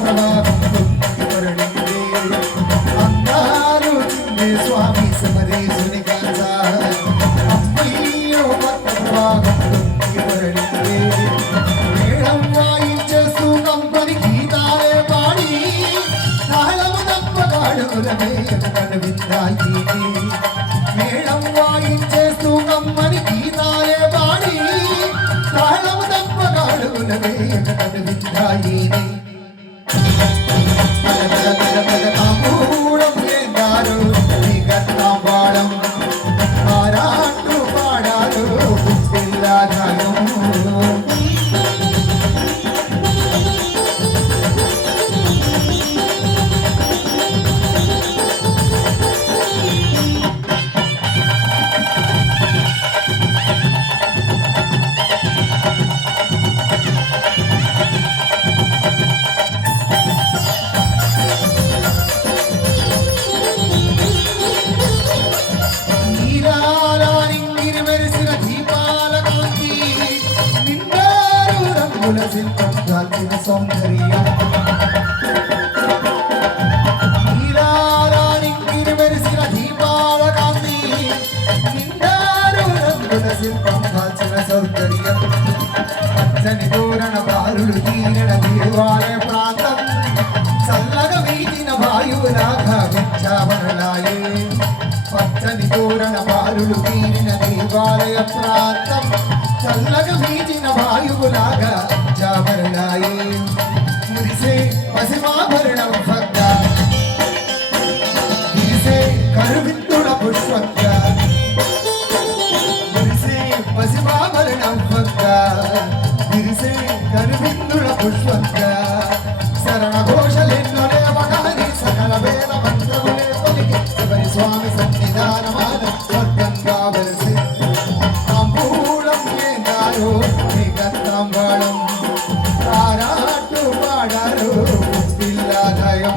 ప్రవాహం పొంగిపొరలింది. అందాలు చిందే స్వామి సమరేశుని గాథ. అమ్మయ్యో భక్త ప్రవాహం పొంగిపొరలింది. మేళం వాయించేస్తూ కంపని గీతాలే పాడి తాళము తప్పగాడులమే కను విందాయి. మేళం వాయించేస్తూ కమ్మని గీతాలే పాడి తాళము తప్పగాడులమే కను విందాయి. తాంబూలం ఏందారు నీ గత్తాంబాళం ఆరాట్లు పాడారు పిల్లాధాయం. శిల్పం దాల్చిన సౌందర్యం నీరానికి మెరిసిన దీపాల కాంతి నిండారు రంగుల శిల్పం దాల్చిన సౌందర్యం. పచ్చని తోరణ బారులు తీరిన దేవాలయ ప్రాంతం చల్లగా వీచిన వాయువులాగా విచ్చావనలాయే. పచ్చని తోరణ బారులు తీరిన దేవాలయ ప్రాంతం చల్లగా వీచిన వాయువులాగా జామరలాయే. మురిసే పసిమాభరణం భక్త మురిసే కరువిందుల పుష్పంగా. మురిసే పసిమాభరణం భక్త మురిసే కరువిందుల పుష్పంగా. శరణ ఘోషలెన్నో లేవగాని సకల వేద మంత్రములే తొలిగి శబరి స్వామి సన్నిధానమాన స్వర్గంగా వెలిసి. తాంబూలం ఏందారు నీ గత్తాంబాళం ఆరాటు పాడారు పిల్లాదయం.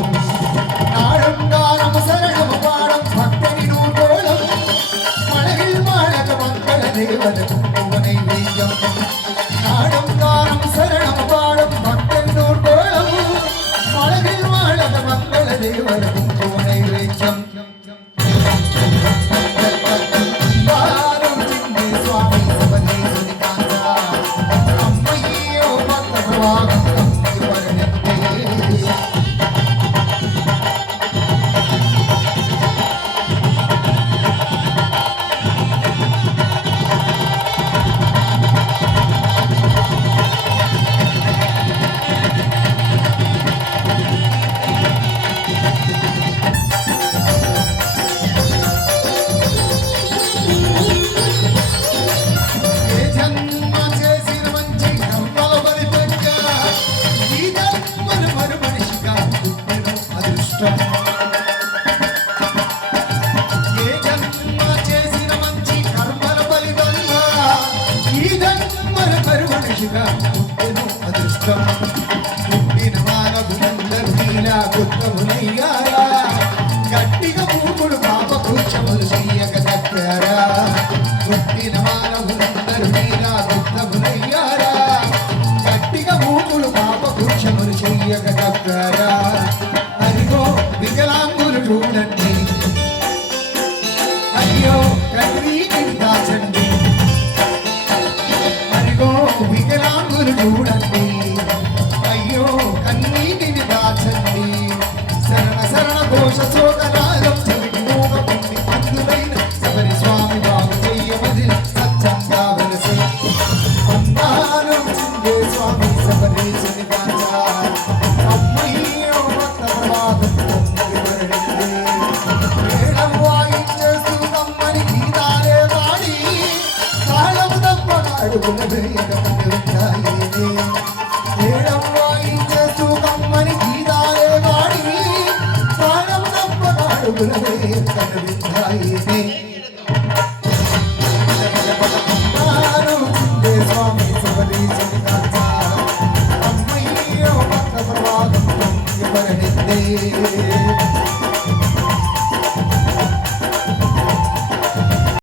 నాడం గానం శరణము పాడం భక్తిని నూటోళం మళగిల్ మాడక మంగళ దేవత కుంకుమ నైవేద్యం. నాడం గానం శరణము పాడం భక్తిని నూటోళం మళగిల్ మాడక మంగళ దేవత కుంకుమ నైవేద్యం. ఏ జన్మ చేసిన మంచి కర్మల ఫలితంగా ఈ జన్మల కరుమనిషిగా పుట్టెను అదృష్టం. పుట్టిన మానవులందరూ నీలా గుత్తములయ్యారా. గట్టిగా పూకులు పాప కృషములు చెయ్యక తప్పారా. పుట్టిన మానవులందరూ నీలా గుత్తములయ్యారా. గట్టిగా పూకులు పాప కృషములు చెయ్యక తప్పారా. అదిగో వికలాంగులు చూడండి, అయ్యో కన్నీటిని దాచండి. అదిగో వికలాంగులు చూడండి, అయ్యో కన్నీటిని దాచండి. శరణ శరణ ఘోష శోకనాదం చెవిటి మూగకుండి అందులైన శబరి స్వామి బాగు చెయ్యమది సత్యంగా వెలసి. అందాలు చిందే స్వామి శబరీశుని గాథ. అమ్మయ్యో భక్త ప్రవాహం పొంగిపొరలింది. మేళం వాయించేస్తూ కమ్మని గీతాలే పాడి తాళము తప్పగాడుల వేగ కను విందాయి. మేళం వాయించేస్తూ కమ్మని గీతాలే పాడి తాళము తప్పగాడుల వేగ కను విందాయి. స్వామి శబరీశుని గాథ. అమ్మయ్యో భక్త ప్రవాహం పొంగిపొరలింది.